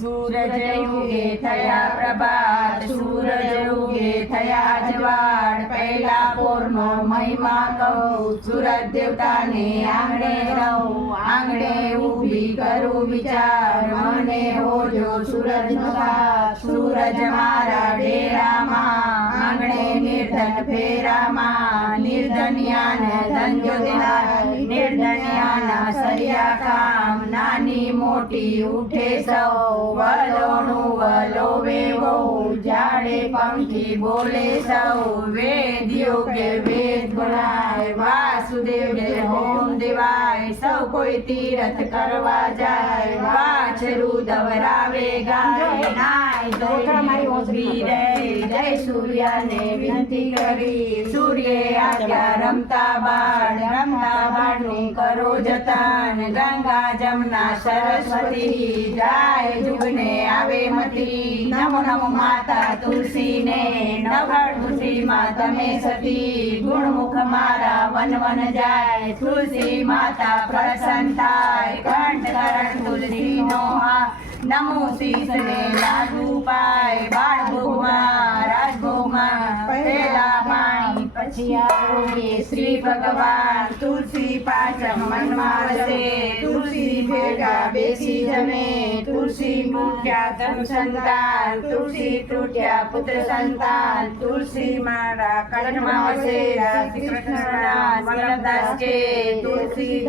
સૂરજ ઉગે થયા પ્રભાત, સૂરજ ઉગે થયા જવાડ, પહેલા પોરનો મહિમા કહું, સૂરજ દેવતાને આંગણે રહું, આંગણે ઊભી કરું વિચાર, મને હોજો સૂરજનો સાથ, સૂરજ મારા ડેરામાં, આંગણે નિર્ધન ફેરામાં, નિર્ધનિયાને ધન જ્યોતિના, નિર્ધનિયાના સરિયા કામ, નાની મોટી ઉઠે સૌ, વલોણું વલોવે વહુ, જાડે પંખી બોલે સૌ, વેદ્યો કે વેદ ગણાય, વાસુદેવ કે હોમ દેવાય, સૌ કોઈ તીરથ કરવા જાય, વાછરું દવરાવે ગાય, નાય ઉભી રહી, જય સૂર્યને વિનંતી કરી, સૂર્ય આજ્ઞા રમતા બાળનું કરો જતન, ગંગા જમના સરસ્વતી, જાય જુગને આવે મતી, નમો નમો માતા તુલસીને, નવઘણ તુલસીમાં તમે સતી, ગુણમુખ મારા વન વન જાય, તુલસી માતા પ્રસન્ન થાય, કંઠકરણ તુલસીનો હા, નમો શીશને લાગુ પાય, બાળભોગમાં રાજભોગમાં પહેલા પાણી પછી આરોગ્ય, શ્રી ભગવાન તુલસી પાચમ મનમાં વસે, તુલસી ભેગા બેસી જમે, તુલસી મૂક્યા ધન સંતાન, તુલસી તૂટ્યા પુત્ર સંતાન, તુલસી મારા કણમાં વસે, શ્રી કૃષ્ણના વલ્લભદાસ કે, તુલસી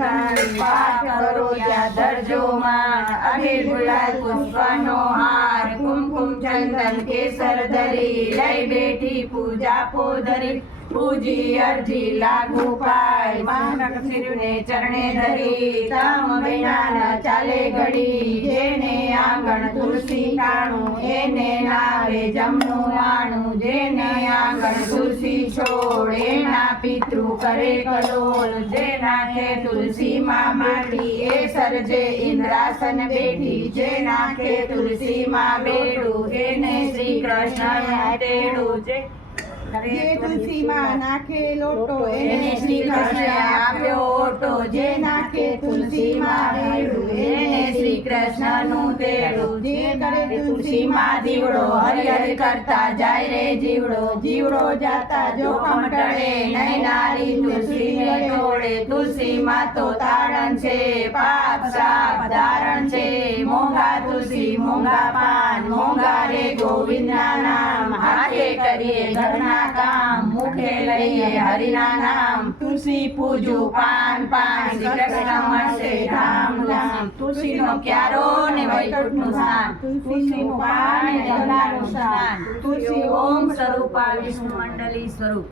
પાઠ કરો ત્યાં ધરજો માં, અબીર ગુલાલ પુષ્પનો હાર, કુમકુમ ચંદન કેસર ધરી, લઈ બેઠી પૂજા પોધરી, પૂજી અરજી લાગુ પાય, માનક શિરને ચરણે ધરી, તમ વિના ચાલે ઘડી, જેને આંગણ તુલસી ટાણું, એને નાવે જમનું આણું, જેને આંગણ તુલસી છોડ, એના પિતૃ કરે કલોલ, જે નાખે તુલસીમાં માટી, એ સર્જે ઇન્દ્રાસન બેઠી, જે નાખે તુલસીમાં બેડું, એને શ્રી કૃષ્ણ તેડું, જે તુલસીમાં નાખે લોટો, એને શ્રી કૃષ્ણ આપ્યો ઓટો, જે નાખે તુલસીમાં રેડું, એને શ્રી કૃષ્ણનું તેડું, જે કરે તુલસીમાં દીવડો, હરિ હરિ કરતા જાય રે જીવડો, જીવડો જાતા જોખમ ટળે, નહીં નારી તુલસીને તોડે, તુલસીમાં તો તારણ છે, પાપ સાપ ધારણ છે, મોંઘા તુલસી મોંઘા પાન, મોંઘા રે ગોવિંદના નામ, હાથે કરીએ ઘરના કામ, મુખે લઈએ હરિના નામ, તુલસી પૂજું પાન પાન, શ્રી કૃષ્ણ મળશે ધામ ધામ, તુલસીનો ક્યારો ને વૈકુંઠનું સ્થાન, તુલસીનું પાન ને ગંગાનું સ્નાન, તુલસી ઓમ સ્વરૂપા વિષ્ણુ મંડલી સ્વરૂપ.